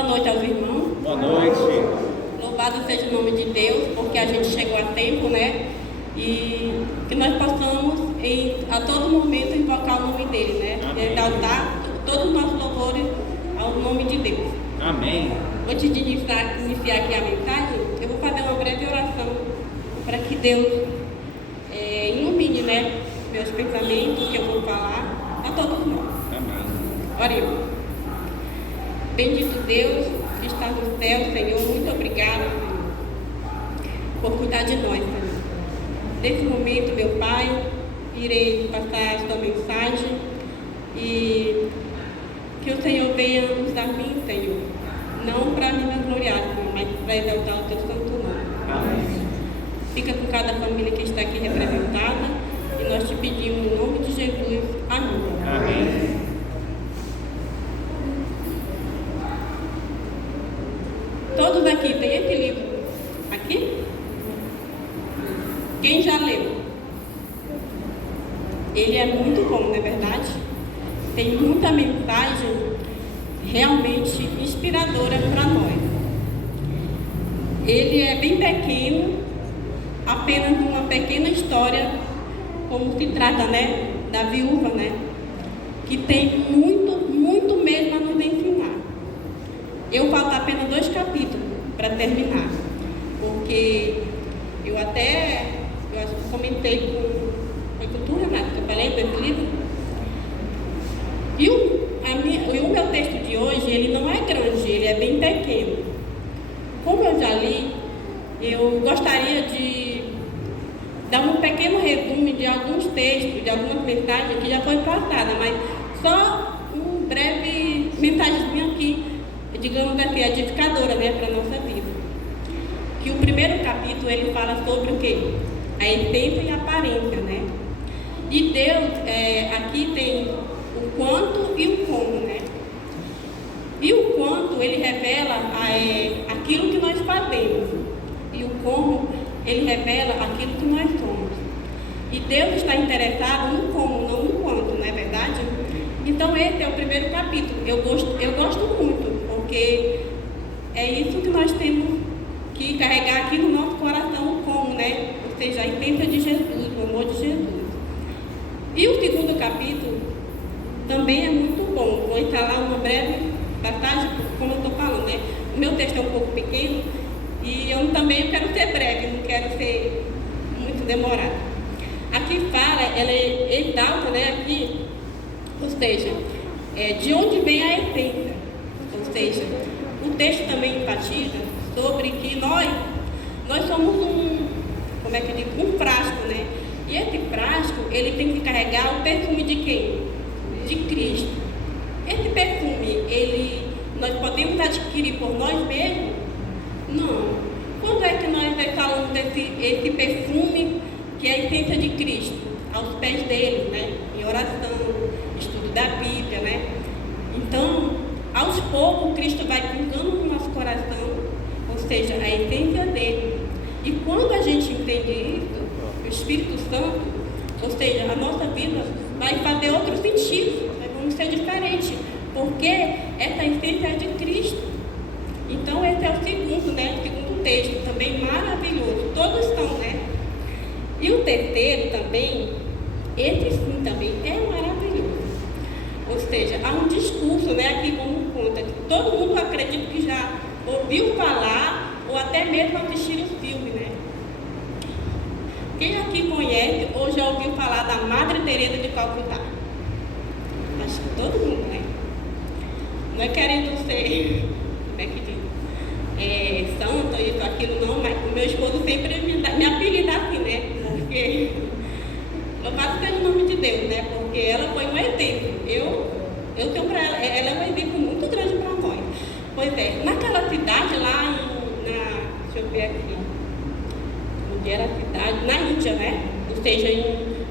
Boa noite aos irmãos. Boa noite. Louvado seja o nome de Deus, porque a gente chegou a tempo, né? E que nós possamos, a todo momento, invocar o nome dele, né? Amém. Exaltar todos os nossos louvores ao nome de Deus. Amém. Antes de iniciar aqui a mensagem, eu vou fazer uma breve oração para que Deus ilumine, né, meus pensamentos, que eu vou falar a todos nós. Amém. Oremos. Bendito Deus que está no céu, Senhor, muito obrigado, Senhor, por cuidar de nós, Senhor. Nesse momento, meu Pai, irei passar a sua mensagem e que o Senhor venha usar mim, Senhor, não para me vangloriar, Senhor, mas para exaltar o teu santo nome. Amém. Fica com cada família que está aqui representada e nós te pedimos, em nome de Jesus. Amém. Amém. Todos aqui têm esse livro aqui? Quem já leu? Ele é muito bom, não é verdade? Tem muita mensagem realmente inspiradora para nós. Ele é bem pequeno, apenas uma pequena história, como se trata, né, da viúva, né? Que tem muito mesmo a nos ensinar. Eu falta apenas 2 capítulos para terminar, porque eu acho que comentei com a cultura, né, que eu falei desse livro. E o meu texto de hoje, ele não é grande, ele é bem pequeno. Como eu já li, eu gostaria de dar um pequeno resumo de alguns textos, de algumas mensagens que já foi passada, mas só um breve mensagenzinha aqui, digamos assim, edificadora, né, para a nossa vida. Que o primeiro capítulo, ele fala sobre o quê? A essência e a aparência, né? De Deus, aqui tem o quanto e o como, né? E o quanto, ele revela aquilo que nós fazemos. E o como, ele revela aquilo que nós somos. E Deus está interessado no como, não no quanto, não é verdade? Então esse é o primeiro capítulo. Eu gosto muito, porque é isso que nós temos que carregar aqui no nosso coração, o como, né? Ou seja, a essência de Jesus, o amor de Jesus. E o segundo capítulo também é muito bom. Vou instalar uma breve passagem, como eu estou falando, né? O meu texto é um pouco pequeno e eu também quero ser breve, não quero ser muito demorado. Aqui fala, ela exalta, né? Aqui, ou seja, de onde vem a essência. Ou seja, o texto também enfatiza sobre que nós somos um frasco, né? E esse frasco, ele tem que carregar o perfume de quem? De Cristo. Esse perfume, nós podemos adquirir por nós mesmos? Não. Quando é que nós falamos esse perfume que é a essência de Cristo? Aos pés dele, né? Em oração, estudo da Bíblia, né? Então, aos poucos, Cristo vai pingando no nosso coração, ou seja, a essência dele. E quando a gente entende isso, o Espírito Santo, ou seja, a nossa vida vai fazer outro sentido, vamos ser diferentes, porque essa essência é de Cristo. Então, esse é o segundo, né? O segundo texto, também maravilhoso. Todos são, né? E o terceiro também, esse sim também é maravilhoso. Ou seja, há um discurso, né, aqui como conta, que todo mundo acredita que já ouviu falar ou até mesmo assistir o filme, né? Quem aqui conhece ou já ouviu falar da Madre Teresa de Calcutá? Acho que todo mundo, né? Não é querendo ser, como é que diz? Santa, isso, aquilo não, mas o meu esposo sempre me apelida assim, né? Porque louvado seja o nome de Deus, né? Porque ela foi um exemplo. Eu tenho para ela é um exemplo muito grande para nós. Pois é, naquela cidade lá deixa eu ver aqui, onde era a cidade, na Índia, né? Ou seja, em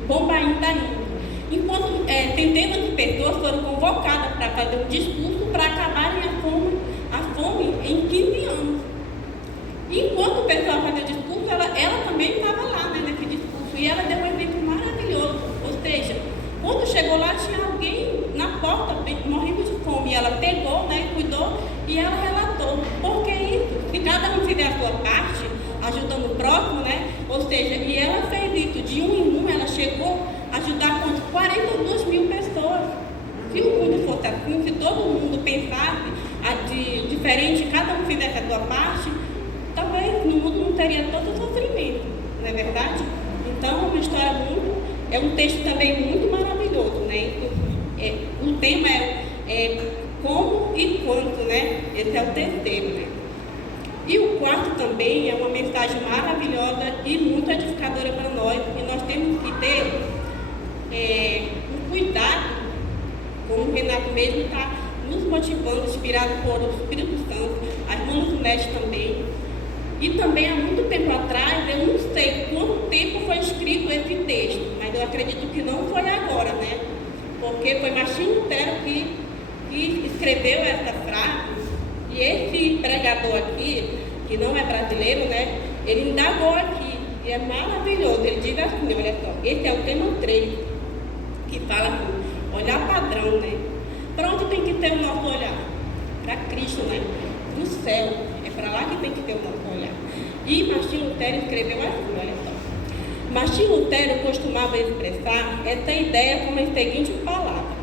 Bombaim da Índia. Enquanto centenas de pessoas foram convocadas para fazer um discurso para acabarem a fome em 15 anos. E enquanto o pessoal fazia o discurso, ela também estava lá, né, nesse discurso. E ela deu um exemplo maravilhoso. Ou seja, quando chegou lá, tinha alguém na porta morrendo de fome. E ela pegou, né, cuidou, e ela relatou ajudando o próximo, né? Ou seja, e ela fez isso, de um em um, ela chegou a ajudar quanto? 42 mil pessoas. Se o mundo fosse assim, se todo mundo pensasse diferente, cada um fizesse a sua parte, talvez no mundo não teria tanto sofrimento, não é verdade? Então, é uma história é um texto também muito maravilhoso, né? O tema é como e quanto, né? Esse é o terceiro, né? E o quarto também é uma mensagem maravilhosa e muito edificadora para nós, e nós temos que ter um cuidado, como o Renato mesmo está nos motivando, inspirado por o Espírito Santo, a irmã Lunete também. E também há muito tempo atrás, eu não sei quanto tempo foi escrito esse texto, mas eu acredito que não foi agora, né? Porque foi Martinho Lutero que escreveu essa frase, e esse pregador aqui, que não é brasileiro, né? Ele indagou aqui, e é maravilhoso. Ele diz assim, olha só, esse é o tema 3, que fala assim, olhar padrão, né? Para onde tem que ter o nosso olhar? Para Cristo, né? No céu. É para lá que tem que ter o nosso olhar. E Martinho Lutero escreveu assim, olha só. Martinho Lutero costumava expressar essa ideia com as seguintes palavras.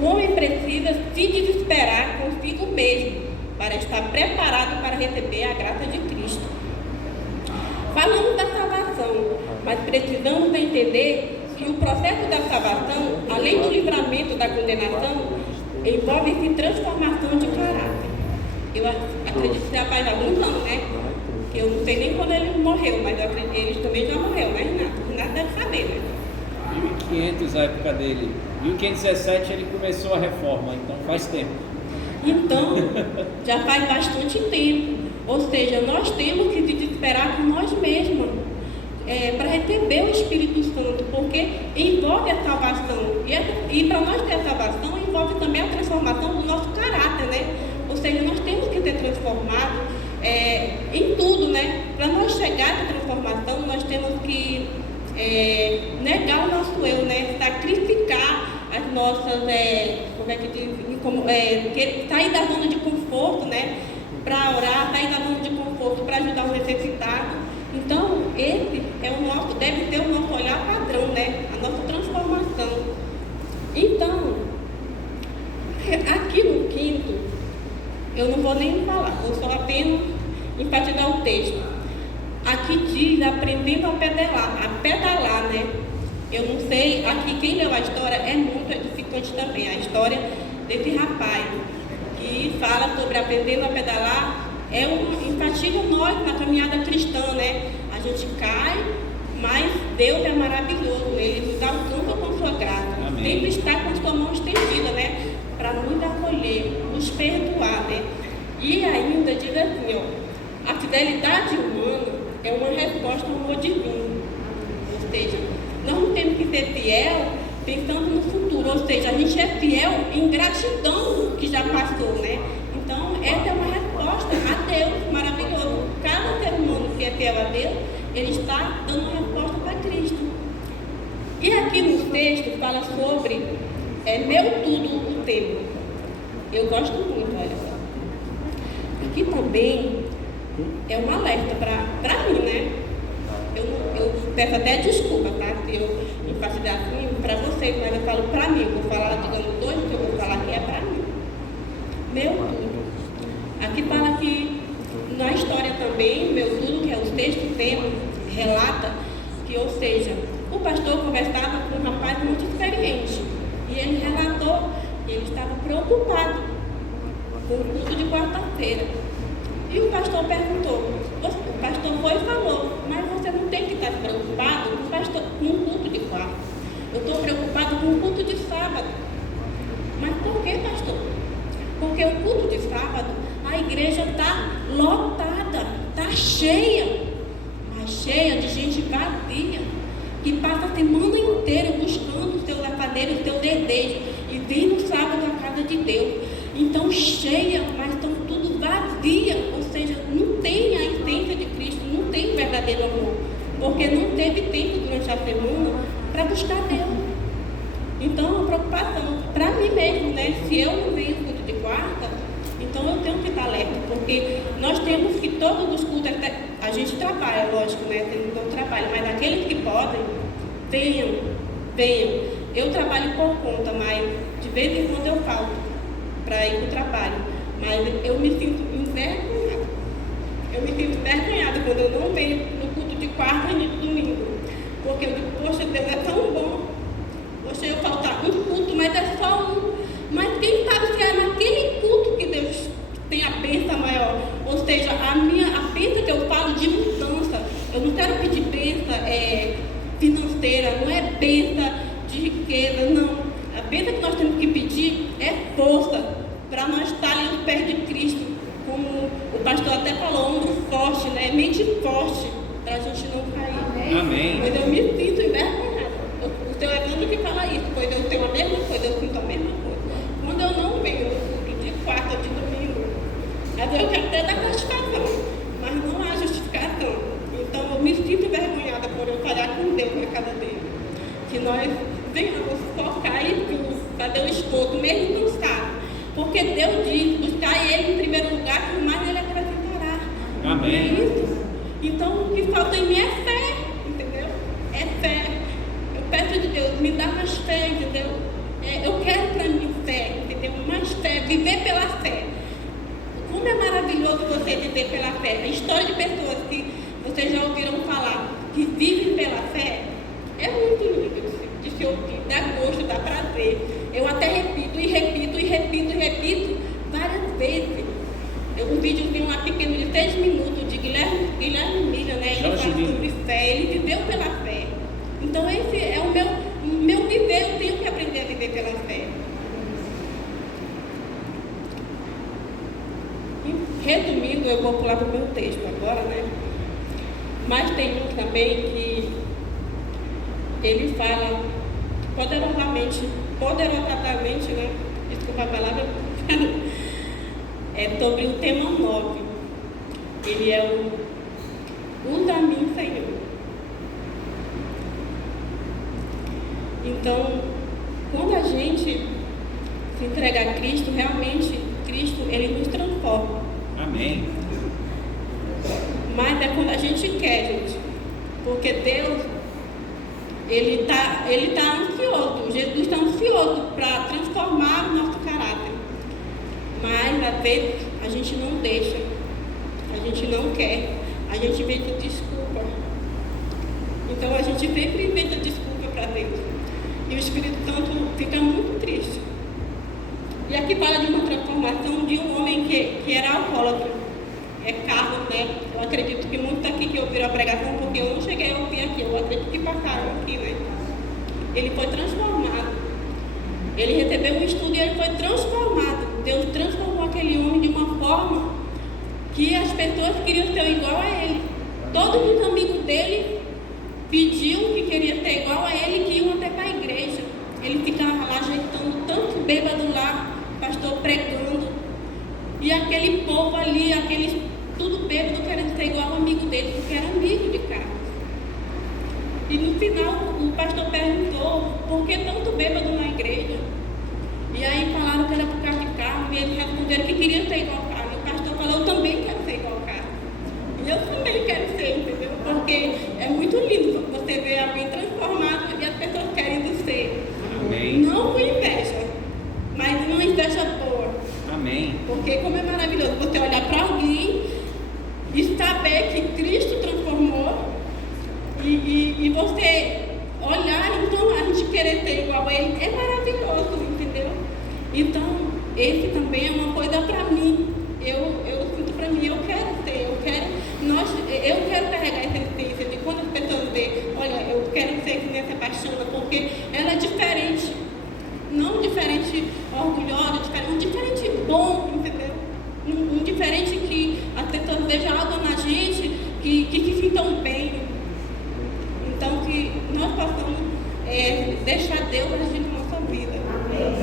O homem precisa se desesperar consigo mesmo para estar preparado para receber a graça de Cristo. Falamos da salvação, mas precisamos entender que o processo da salvação, além do livramento da condenação, envolve-se transformação de caráter. Eu acredito que rapaz alguns não, né? Eu não sei nem quando ele morreu, mas eu acredito que ele também já morreu, né, Renato? Renato deve saber, né? 1500 a época dele. 1517 ele começou a reforma, então faz tempo. Então, já faz bastante tempo. Ou seja, nós temos que se desesperar por nós mesmos para receber o Espírito Santo, porque envolve a salvação. E para nós ter a salvação, envolve também a transformação do nosso caráter, né? Ou seja, nós temos que ser transformados em tudo, né? Para nós chegar a essa transformação, nós temos que negar o nosso eu, né? Sacrificar as nossas, sair da zona de conforto, né? Para orar, sair da zona de conforto para ajudar o necessitado. Então, esse deve ser o nosso olhar padrão, né? A nossa transformação. Então, aqui no quinto, eu não vou nem falar, vou só apenas enfatizar o texto. Aqui diz, aprendendo a pedalar, né? Eu não sei, aqui quem leu a história é muito edificante também, a história desse rapaz, que fala sobre aprendendo a pedalar, enfatiza nós na caminhada cristã, né? A gente cai, mas Deus é maravilhoso, Ele nos alcança com sua graça. Amém. Sempre está com sua mão estendida, né? Para nos acolher, nos perdoar, né? E ainda diz assim, ó, a fidelidade humana é uma resposta ao amor divino. Ou seja, nós não temos que ser fiel pensando no futuro, ou seja, a gente é fiel em gratidão do que já passou, né? Então, essa é uma resposta a Deus maravilhoso. Cada ser humano que é fiel a Deus, ele está dando uma resposta para Cristo. E aqui no texto fala sobre meu tudo o tempo. Eu gosto muito, olha só. Aqui também é um alerta para mim, né? Eu peço até desculpa, tá? Se eu enfatizar assim para vocês, mas eu falo para mim. Vou falar, digamos, dois que eu vou falar aqui é para mim. Meu tudo. Aqui fala que na história também, meu tudo, que é o sexto tema, relata que, ou seja, o pastor conversava com um rapaz muito experiente. E ele relatou que ele estava preocupado com o culto de quarta-feira. E o pastor perguntou, o pastor foi e falou, mas você não tem que estar preocupado com o culto de quarta. Eu estou preocupado com o culto de sábado. Mas por que, pastor? Porque o culto de sábado, a igreja está lotada, está cheia, mas cheia de gente vazia, que passa a semana inteira buscando o seu afaneiro, o seu desejo, e vem no sábado à casa de Deus. Então cheia, mas estão tudo vazia, ou seja, não tem a essência de Cristo, não tem o verdadeiro amor, porque não teve tempo durante a semana para buscar Deus. Então, a preocupação para mim mesmo, né? Se eu não venho culto de quarta, Então eu tenho que estar alerta, porque nós temos que todos os cultos, a gente trabalha, lógico, né? Tem um trabalho, mas aqueles que podem, venham. Eu trabalho por conta, mas de vez em quando eu falto para ir para o trabalho. Mas eu me sinto envergonhada. Eu me sinto envergonhada quando eu não venho no culto de quarta e de domingo. Porque eu digo, poxa, Deus é tão bom. Poxa, eu faltar um culto, mas é só um. Mas quem sabe se é naquele culto que Deus tem a bênção maior. Ou seja, a bênção que eu falo de mudança. Eu não quero pedir bênção financeira, não é bênção de riqueza, não. A bênção que nós temos que pedir é força para nós estar ali aos pés de Cristo. Como o pastor até falou, ombro forte, né? Mente forte, para a gente não cair. Amém. Mas eu me sinto envergonhada. O seu Evandro que fala isso, pois eu tenho a mesma coisa, eu sinto a mesma coisa. Quando eu não venho no culto de quarta, de domingo, às vezes eu quero até dar justificação, mas não há justificação. Então eu me sinto envergonhada por eu falhar com Deus na casa dele. Que nós venhamos focar e fazer o esforço, mesmo cansado. Porque Deus diz, buscar Ele em primeiro lugar, que mais Ele acrescentará. Amém. É isso. Então o que falta em mim é fé, entendeu? É fé. Eu peço de Deus, me dá mais fé, entendeu? Eu quero para mim fé, entendeu? Mais fé, viver pela fé. Como é maravilhoso você viver pela fé. A história de pessoas que vocês já ouviram falar, que vivem pela fé, é muito lindo de se ouvir, dá gosto, dá prazer. Eu até repito várias vezes. Um videozinho lá pequeno de 6 minutos de Guilherme Miller, né? Ele fala sobre fé, ele viveu pela fé. Então esse é o meu viver, eu tenho que aprender a viver pela fé. Resumindo, eu vou pular para o meu texto agora, né? Mas tem um também que ele fala poderosamente, né? Desculpa a palavra, é sobre o tema 9. Ele é o usa-me, Senhor. Então, quando a gente se entrega a Cristo, realmente, Cristo, Ele nos transforma. Amém. Mas é quando a gente quer, gente. Porque Deus, Ele tá ansioso. Jesus está ansioso para transformar o nosso caráter. Mas, às vezes, a gente não deixa. A gente não quer. A gente inventa desculpa. Então, a gente sempre inventa desculpa para Deus. E o Espírito Santo fica muito triste. E aqui fala de uma transformação de um homem que era alcoólatra. É Carlos, né? Eu acredito que muitos aqui que ouviram a pregação, porque eu não cheguei a ouvir aqui, eu acredito que passaram aqui, né? Ele foi transformado. Ele recebeu um estudo e ele foi transformado. Deus transformou aquele homem de uma forma que as pessoas queriam ser igual a ele. Todos os amigos dele pediam que queriam ser igual a ele, que iam até para a igreja. Ele ficava lá ajeitando tanto bêbado lá, pastor pregando. E aquele povo ali, aqueles tudo bêbado querendo ser igual ao amigo dele, porque era amigo de Carlos. E no final o pastor perguntou por que tanto bêbado na igreja. E aí falaram que era por causa de Carlos, e eles responderam que queriam ser igual a Carlos. E o pastor falou, eu também quero ser igual a Carlos. E eu também quero ser, entendeu? Porque é muito lindo você ver alguém transformado e as pessoas querendo ser. Amém. Não com inveja, mas uma inveja boa. Amém. Porque como é maravilhoso você olhar para alguém e saber que Cristo transformou e você olhar, então a gente querer ser igual a Ele é maravilhoso, entendeu? Então, esse também é uma coisa para mim. Eu sinto para mim, eu quero ser, eu quero carregar essa essência de quando as pessoas veem, olha, eu quero ser que nem essa apaixona, porque ela é diferente. Não diferente orgulhosa, um diferente bom, entendeu? Um diferente que as pessoas vejam algo na gente que se sintam bem. Então, que nós possamos deixar Deus agir na nossa vida.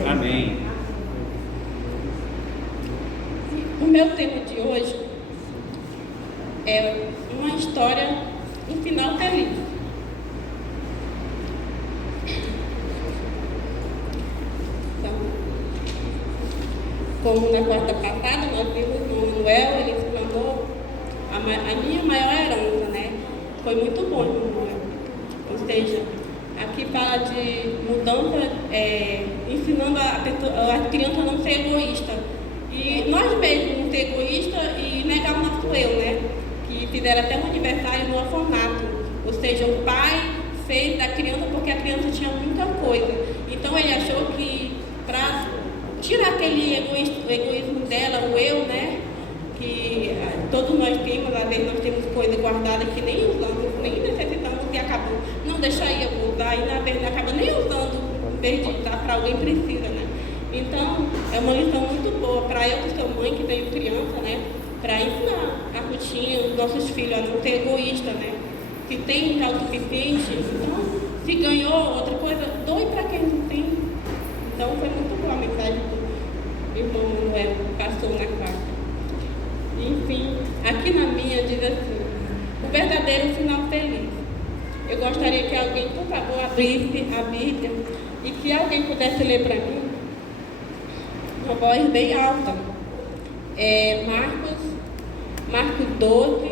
Amém. O meu tema de hoje é uma história, um final feliz. Como na quarta passada, nós vimos o Manuel, ele exclamou a minha maior herança, né? Foi muito bom, Manuel. Ou seja, aqui fala de mudança, ensinando a criança a não ser egoísta. E nós mesmos não ser egoísta e negar o nosso eu, né? Que fizeram até um aniversário no orfanato. Ou seja, o pai fez da criança porque a criança tinha muita coisa. Então ele achou que para tirar aquele egoísmo dela, o eu, né? Que todos nós temos, às vezes nós temos coisa guardada que nem usamos, nem necessitamos e acabam, não deixa aí, eu vou usar, e na verdade acaba nem usando, em vez de dar para alguém precisa, né? Então, é uma lição muito boa para eu que sou mãe, que tenho criança, né? Para ensinar a rotina, os nossos filhos a não ser egoísta, né? Se tem já o suficiente, então, se ganhou outra coisa, doe para quem não tem. Então, foi muito boa a mensagem do irmão Manuel, que passou na quarta. Enfim, aqui na minha diz assim, o verdadeiro final feliz. Eu gostaria que alguém, por favor, abrisse a Bíblia e que alguém pudesse ler para mim, uma voz bem alta. Marcos 12,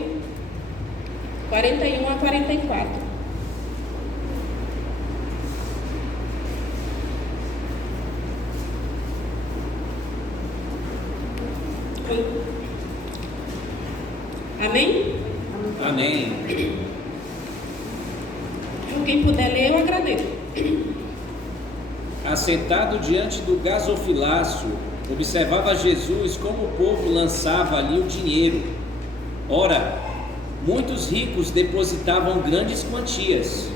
41 a 44. Amém? Amém. Se alguém puder ler, eu agradeço. Assentado diante do gasofilácio, observava Jesus como o povo lançava ali o dinheiro. Ora, muitos ricos depositavam grandes quantias.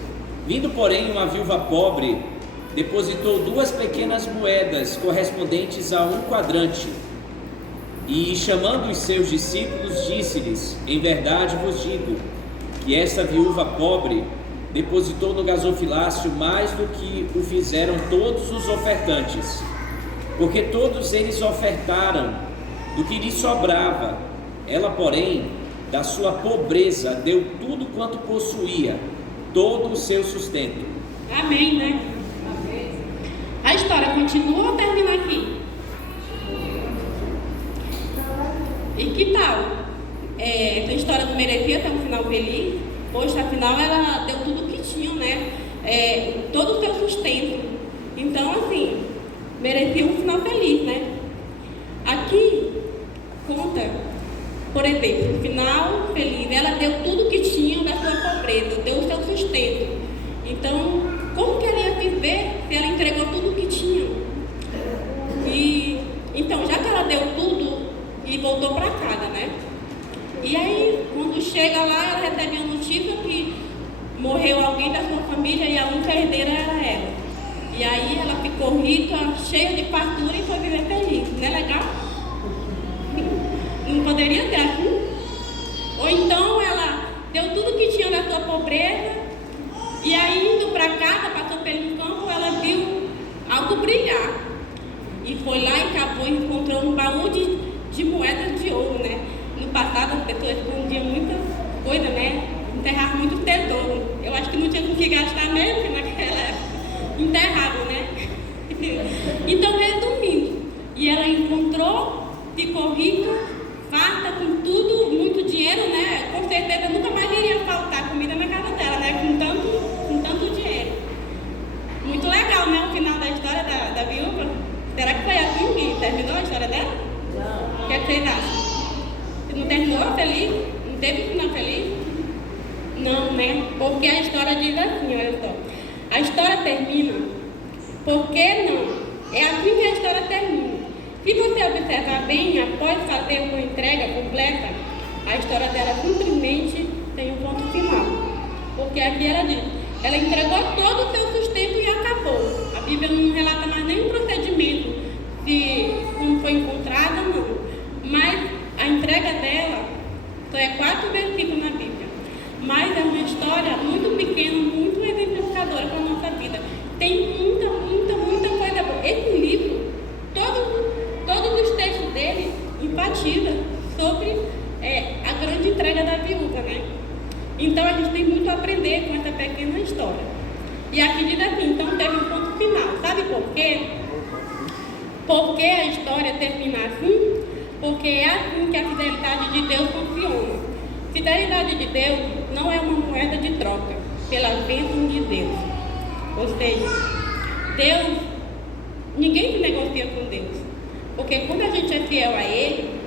Vindo, porém, uma viúva pobre, depositou 2 pequenas moedas correspondentes a 1 quadrante. E, chamando os seus discípulos, disse-lhes: em verdade vos digo, que esta viúva pobre depositou no gasofilácio mais do que o fizeram todos os ofertantes, porque todos eles ofertaram do que lhe sobrava. Ela, porém, da sua pobreza, deu tudo quanto possuía, todo o seu sustento. Amém, né? Amém. A história continua ou termina aqui? E que tal? Essa história não merecia ter um final feliz? Poxa, afinal ela deu tudo o que tinha, né? Todo o seu sustento. Então, assim, merecia um final feliz, né? Aqui conta, por exemplo, um final feliz. Ela deu tudo o que tinha da sua pobreza, deu o seu sustento. Então, como que ela ia viver se ela entregou tudo o que tinha? Então, já que ela deu tudo e voltou para casa, né? E aí, quando chega lá, ela recebe a notícia que morreu alguém da sua família e a única herdeira era ela. E aí ela ficou rica, cheia de fartura e foi viver feliz. Não é legal? Não poderia ser assim? Ou então ela deu tudo que tinha da sua pobreza e aí indo para casa, passou pelo campo, ela viu algo brilhar. E foi lá e cavou e encontrou um baú de moedas de ouro, né? No passado as pessoas escondiam muita coisa, né? Enterravam muito tesouro. Eu acho que não tinha com que gastar mesmo naquela época. Enterravam, né? Então, resumindo, e ela encontrou, ficou rica, farta com tudo, muito dinheiro, né? Com certeza nunca mais iria faltar comida na casa dela, né? Com tanto dinheiro. Muito legal, né? O final da história da viúva. Será que foi assim que terminou a história dela? Não. O que vocês acham? Não terminou feliz? Não teve final feliz? Não, né? Porque a história diz assim, olha só. A história termina, por que não? É assim que a história termina. Se você observar bem, após fazer uma entrega completa, a história dela simplesmente tem um ponto final. Porque aqui ela diz, ela entregou todo o seu sustento e acabou. A Bíblia não relata mais nenhum procedimento de como foi encontrada, não. Mas a entrega dela só é 4 versículos na Bíblia. Mas é uma história muito pequena, muito exemplificadora para a nossa vida. Tem muita coisa boa. Esse livro, todos os textos dele enfatizam sobre a grande entrega da viúva, né? Então a gente tem muito a aprender com essa pequena história. E aqui Por que a história termina assim? Porque é assim que a fidelidade de Deus funciona. Fidelidade de Deus não é uma moeda de troca pelas bênçãos de Deus. Ou seja, Deus, ninguém se negocia com Deus. Porque quando a gente é fiel a Ele,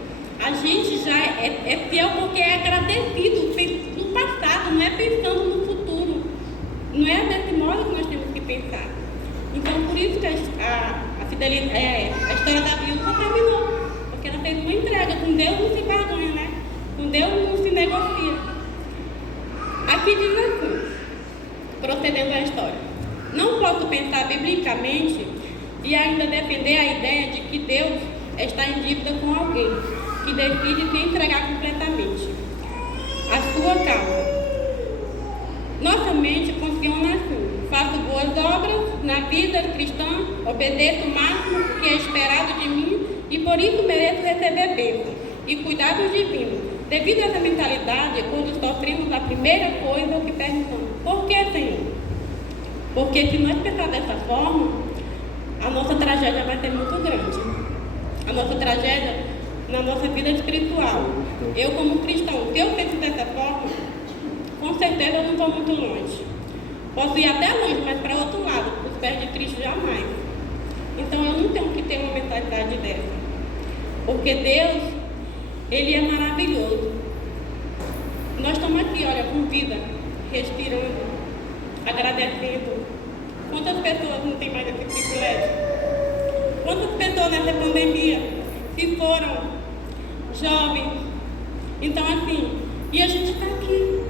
a gente já é fiel porque é agradecido no passado, não é pensando no futuro. Não é desse modo que nós temos que pensar. Então, por isso que a fidelidade, a história da viúva terminou. Porque ela fez uma entrega. Com Deus não se barganha, né? Com Deus não se negocia. Aqui diz assim, procedendo à história: não posso pensar biblicamente e ainda defender a ideia de que Deus está em dívida com alguém que decide se entregar completamente a sua causa. Nossa mente funciona assim: faço boas obras na vida cristã, obedeço o máximo que é esperado de mim e por isso mereço receber bênçãos e cuidados divinos. Devido a essa mentalidade, quando sofremos, a primeira coisa que perguntamos: por que, Senhor? Porque se nós pensarmos dessa forma, a nossa tragédia vai ser muito grande. A nossa tragédia na nossa vida espiritual. Eu, como cristão, se eu penso dessa forma, com certeza eu não estou muito longe. Posso ir até longe, mas para outro lado, os pés de Cristo jamais. Então eu não tenho que ter uma mentalidade dessa. Porque Deus, Ele é maravilhoso. Nós estamos aqui, olha, com vida, respirando, agradecendo. Quantas pessoas não têm mais esse privilégio? Quantas pessoas nessa pandemia se foram jovens? Então assim, e a gente está aqui.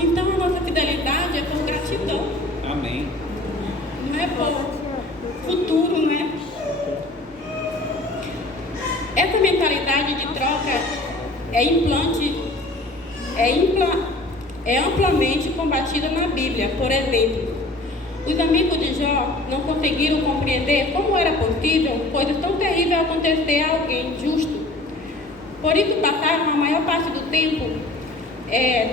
Então a nossa fidelidade é por gratidão. Amém. Não é por futuro, não é? Essa mentalidade de troca é amplamente combatida na Bíblia. Por exemplo, os amigos de Jó não conseguiram compreender como era possível coisas tão terríveis acontecer a alguém justo. Por isso passaram a maior parte do tempo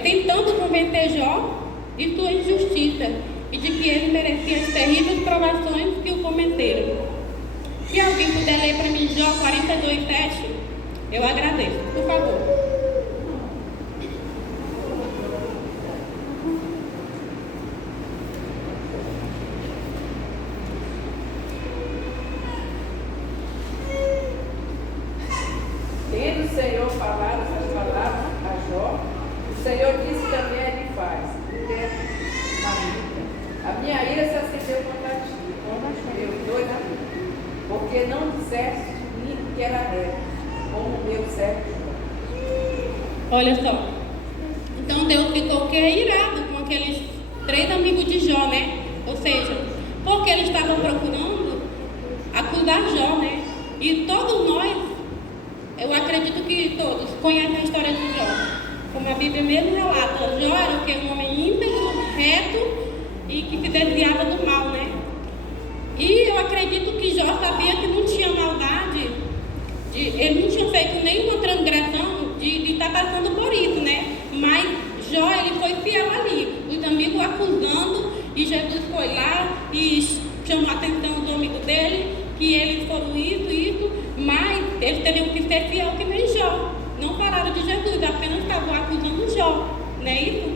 tentando convencer Jó de sua injustiça e de que ele merecia as terríveis provações que o cometeram. Se alguém puder ler para mim Jó 42:7, eu agradeço, por favor. Tendo o Senhor falado essas palavras a Jó, o Senhor disse também a Elifaz, a minha ira se acendeu contra ti, contra os meus dois amigos, porque não disseste de mim que era reto, como o meu servo Jó. Olha só. Então Deus ficou irado com aqueles 3 amigos de Jó, né? Ou seja, porque eles estavam procurando acusar Jó, né? E todos nós, eu acredito que todos conhecem a história de Jó. Como a Bíblia mesmo relata, Jó era o que? Um homem íntegro, reto e que se desviava do mal, né? E eu acredito que Jó sabia que não tinha maldade, ele não tinha feito nenhuma transgressão de estar passando por isso, né? Mas Jó, ele foi fiel ali, os amigos acusando, e Jesus foi lá e chamou a atenção do amigo dele, que eles foram isso, mas eles teriam que ser fiel que nem Jó. Não falaram de Jesus, apenas estavam acusando Jó, não é isso?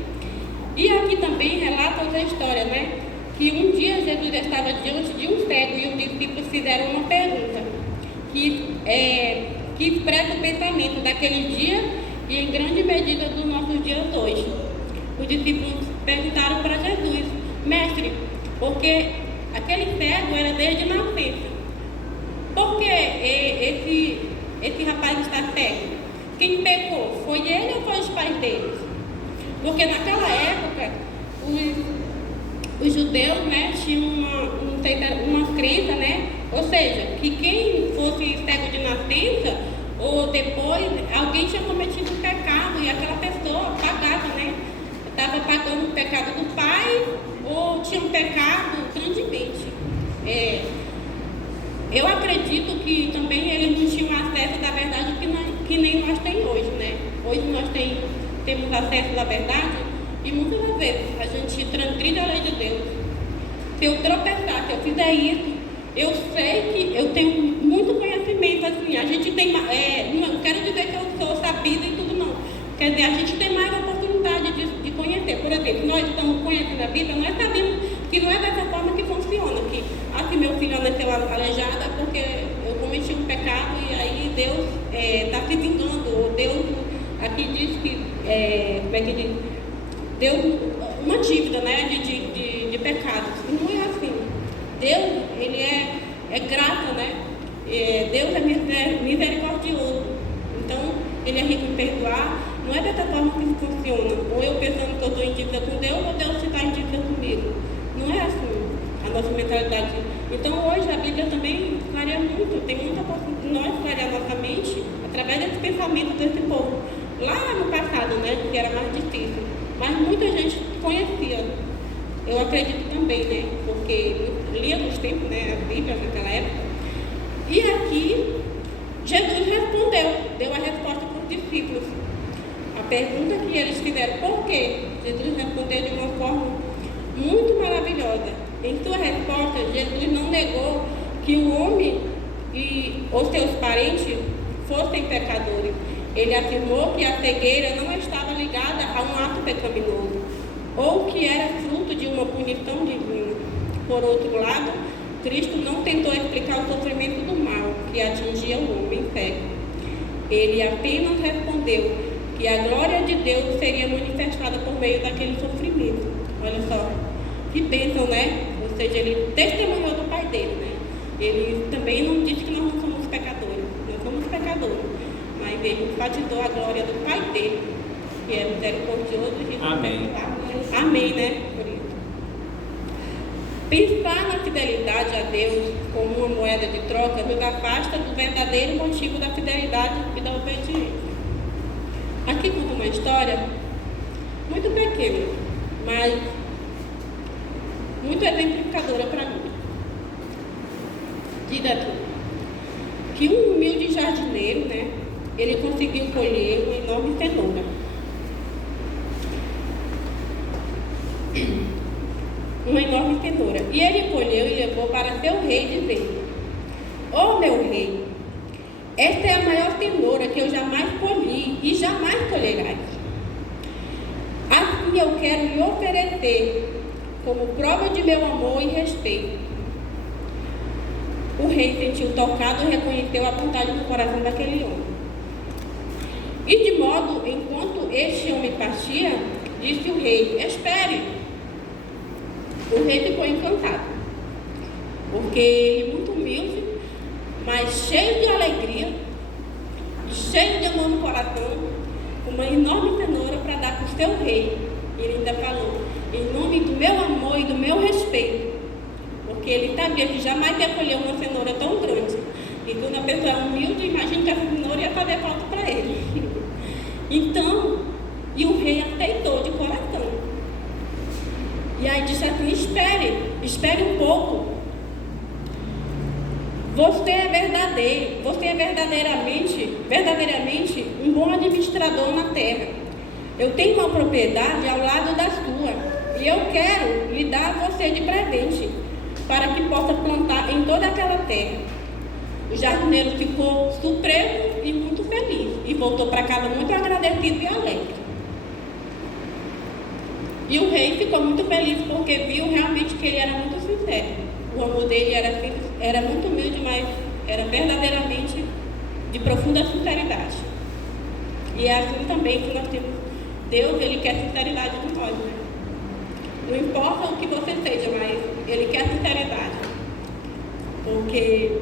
E aqui também relata outra história, né? Que um dia Jesus estava diante de um cego e os discípulos fizeram uma pergunta que expressa o pensamento daquele dia e em grande medida dos nossos dias hoje. Os discípulos perguntaram para Jesus: mestre, porque aquele cego era desde nascença, por que esse rapaz está cego? Quem pecou? Foi ele ou foi os pais deles? Porque naquela época os judeus, né, tinham uma crença, né? Ou seja, que quem fosse cego de nascença ou depois, alguém tinha cometido um pecado e aquela pessoa pagava, né? Estava pagando o pecado do pai ou tinha um pecado grandemente. Eu acredito que também eles não tinham acesso da verdade que nem nós temos hoje, né? Hoje nós temos acesso à verdade e muitas vezes a gente transgride a lei de Deus. Se eu tropeçar, se eu fizer isso, Eu sei que eu tenho muito conhecimento, assim, a gente tem, não quero dizer que eu sou sabida e tudo não. Quer dizer, a gente tem mais oportunidade de conhecer. Por exemplo, nós estamos conhecendo a Bíblia, nós sabemos que não é dessa forma que funciona, que assim meu filho nasceu aleijada porque eu cometi um pecado e aí Deus está se vingando, ou Deus aqui diz que, como é que diz? Deu uma dívida, né, de pecados. Não é assim. Deus, ele é grato, né? Deus é misericordioso. Então, ele é rico em perdoar. Não é dessa forma que funciona. Ou eu pensando que eu estou em dívida com Deus, ou Deus está em dívida comigo. Não é assim a nossa mentalidade. Então, hoje, a Bíblia também varia muito. Tem muita possibilidade de nós clarear nossa mente através desse pensamento desse povo. Lá no passado, né, que era mais difícil. Mas muita gente conhecia. Eu acredito também, né? Porque eu lia nos tempos, né? A Bíblia naquela época. E aqui, Jesus respondeu, deu a resposta para os discípulos. A pergunta que eles fizeram, por quê? Jesus respondeu de uma forma muito maravilhosa. Em sua resposta, Jesus não negou que o homem e os seus parentes fossem pecadores. Ele afirmou que a cegueira não estava ligada a um ato pecaminoso, ou que era fruto de uma punição divina. Por outro lado, Cristo não tentou explicar o sofrimento do mal que atingia o homem cego. Ele apenas respondeu que a glória de Deus seria manifestada por meio daquele sofrimento. Olha só, que bênção, né? Ou seja, ele testemunhou do Pai dele, né? Ele também não disse que nós não somos pecadores, nós somos pecadores, mas ele enfatizou a glória do Pai dele, que é misericordioso e rico. Amém. Amém, né? Por isso. Pensar na fidelidade a Deus como uma moeda de troca nos afasta do verdadeiro motivo da fidelidade e da obediência. Aqui conta uma história muito pequena, mas muito exemplificadora para mim. Diz aqui que um humilde jardineiro, né, ele conseguiu colher uma enorme cenoura. Uma enorme cenoura. E ele colheu e levou para seu rei, dizendo: ó meu rei, esta é a maior cenoura que eu jamais colhi e jamais colherás. Assim eu quero lhe oferecer como prova de meu amor e respeito. O rei sentiu tocado e reconheceu a vontade do coração daquele homem. E de modo, enquanto este homem partia, disse o rei: espere. O rei ficou encantado, porque ele, muito humilde, mas cheio de alegria, cheio de amor no coração, uma enorme cenoura para dar para o seu rei. Ele ainda falou: em nome do meu amor e do meu respeito, porque ele sabia que jamais ia colher uma cenoura tão grande. E quando a pessoa é humilde, imagina que a cenoura ia fazer falta para ele. Então, e o rei aceitou de coração. E aí disse assim: espere um pouco. Você é verdadeiro, você é verdadeiramente um bom administrador na terra. Eu tenho uma propriedade ao lado da sua, e eu quero lhe dar a você de presente, para que possa plantar em toda aquela terra. O jardineiro ficou surpreso e muito feliz, e voltou para casa muito agradecido e alegre. E o rei ficou muito feliz porque viu realmente que ele era muito sincero. O amor dele era muito humilde, mas era verdadeiramente de profunda sinceridade. E é assim também que nós temos. Deus, ele quer sinceridade de nós, né? Não importa o que você seja, mas ele quer sinceridade. Porque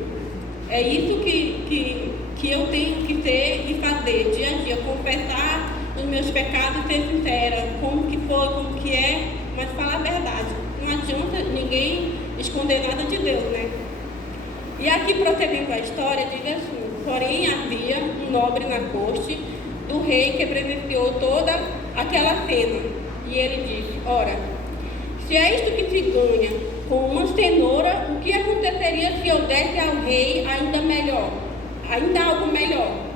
é isso que eu tenho que ser e fazer dia a dia. Confessar os meus pecados e ser sincera, como que foi, como que é, mas falar a verdade. Não adianta ninguém esconder nada de Deus, né? E aqui, prosseguindo a história, diz assim: porém havia um nobre na corte do rei que presenciou toda aquela cena. E ele disse: ora, se é isto que se ganha com uma cenoura, o que aconteceria se eu desse ao rei ainda algo melhor?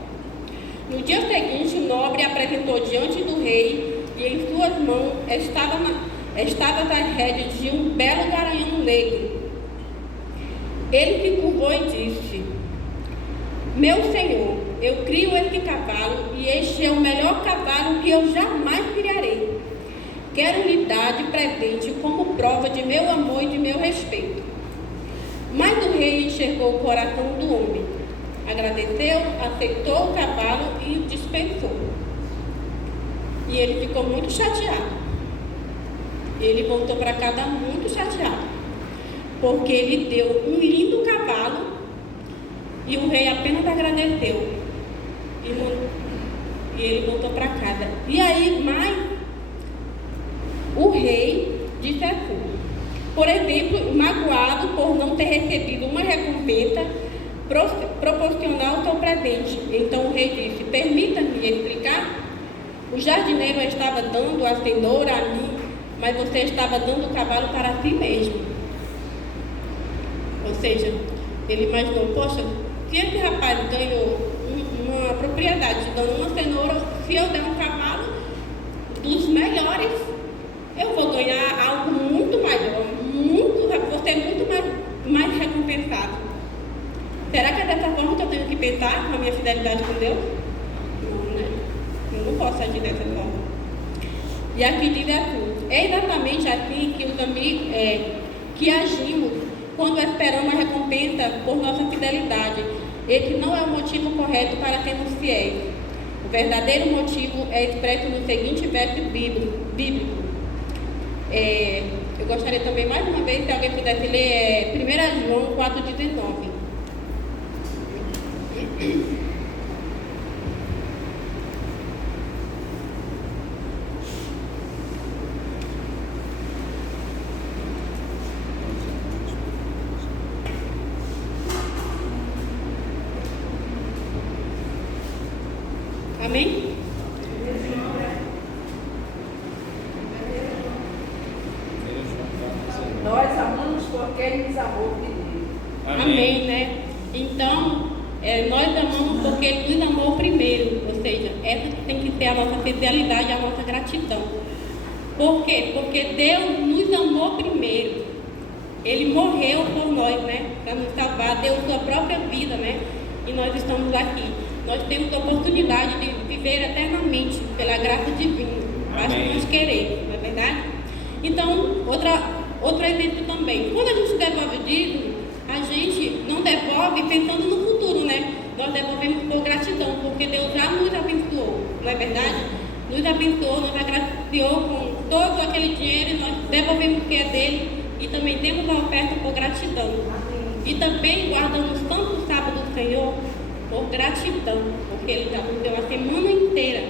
No dia seguinte, o nobre apresentou diante do rei, e em suas mãos estava as rédeas de um belo garanhão negro. Ele se curvou e disse: Meu senhor, eu crio este cavalo e este é o melhor cavalo que eu jamais criarei. Quero lhe dar de presente como prova de meu amor e de meu respeito. Mas o rei enxergou o coração do homem, agradeceu, aceitou o cavalo e o dispensou. E ele ficou muito chateado. Ele voltou para casa muito chateado, porque ele deu um lindo cavalo e o rei apenas agradeceu. E ele voltou para casa. E aí, mas o rei disse assim, por exemplo, magoado por não ter recebido uma recompensa proporcional ao seu presente. Então o rei disse: permita-me explicar. O jardineiro estava dando a cenoura a mim, mas você estava dando o cavalo para si mesmo. Ou seja, ele imaginou: poxa, se esse rapaz ganhou uma propriedade dando uma cenoura, se eu der um cavalo dos melhores, eu vou ganhar algo muito maior, vou ser muito mais recompensado. Será que é dessa forma que eu tenho que pensar com a minha fidelidade com Deus? Não, né? Eu não posso agir dessa forma. E aqui diz assim: é exatamente assim que os amigos que agimos quando esperamos a recompensa por nossa fidelidade. Esse não é o motivo correto para sermos fiéis. O verdadeiro motivo é expresso no seguinte verso bíblico. Eu gostaria também, mais uma vez, se alguém pudesse ler 1 João 4,19. Amém? Nós amamos porque Ele nos amou primeiro. Amém, né? Então, nós amamos porque Ele nos amou primeiro. Ou seja, essa tem que ser a nossa fidelidade, a nossa gratidão. Por quê? Porque Deus nos amou primeiro. Ele morreu por nós, né? Para nos salvar, deu sua própria vida, né? E nós estamos aqui. Nós temos a oportunidade de viver eternamente pela graça divina. Basta nós queremos, não é verdade? Então, outro exemplo também. Quando a gente devolve o dízimo, a gente não devolve pensando no futuro, né? Nós devolvemos por gratidão, porque Deus já nos abençoou, não é verdade? Nos abençoou, nos agraciou com todo aquele dinheiro e nós devolvemos o que é dele e também temos a oferta por gratidão. E também guardamos tanto o sábado do Senhor por gratidão, porque Ele já nos deu a semana inteira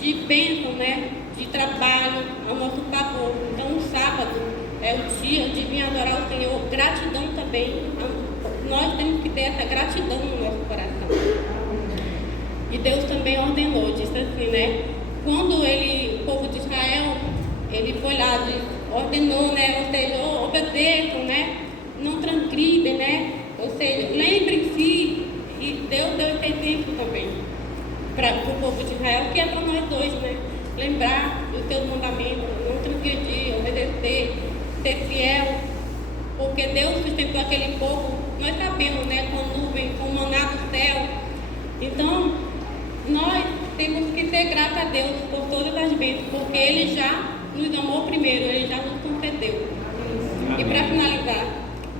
de bênção, né? De trabalho ao nosso favor. Então o sábado é o dia de vir adorar o Senhor. Gratidão também. Nós temos que ter essa gratidão no nosso coração. E Deus também ordenou, disse assim, né? Quando o povo de Israel, ele foi lá, ordenou, né? Ou seja, obedeçam, né? Não transgridem, né? Ou seja, lembrem-se. E Deus deu esse exemplo também para o povo de Israel, que é para nós dois, né? Lembrar dos seus mandamentos, não transgredir, obedecer, ser fiel, porque Deus sustentou aquele povo, nós sabemos, né? Com nuvem, com maná do céu. Então, nós temos que ser gratos a Deus por todas as bênçãos, porque Ele já nos amou primeiro, Ele já nos concedeu. Amém. E para finalizar,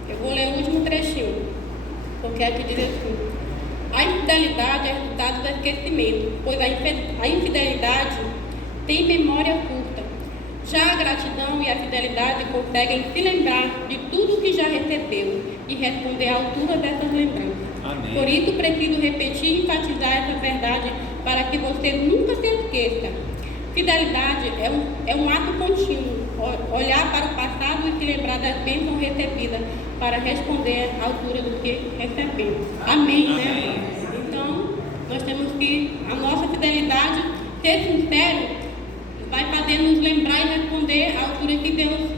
eu vou ler o último trechinho, porque aqui diz assim: a infidelidade é resultado do esquecimento, pois a infidelidade tem memória curta. Já a gratidão e a fidelidade conseguem se lembrar de tudo que já recebeu e responder à altura dessas lembranças. Amém. Por isso, preciso repetir e enfatizar essa verdade para que você nunca se esqueça. Fidelidade é um ato contínuo, olhar para o passado e se lembrar das bênçãos recebidas para responder à altura do que recebemos. Amém, né? Então, nós temos que, a nossa fidelidade, ser sincero, vai fazer nos lembrar e responder à altura que Deus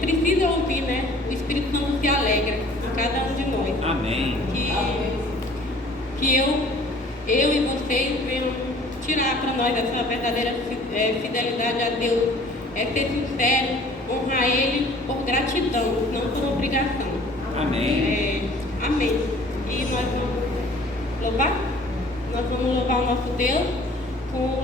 precisa ouvir, né? O Espírito Santo se alegra em cada um de nós. Amém. Que eu e vocês venham tirar para nós essa verdadeira fidelidade a Deus, ser sincero, honrar Ele por gratidão, não por obrigação. Louvar? Nós vamos louvar o nosso Deus com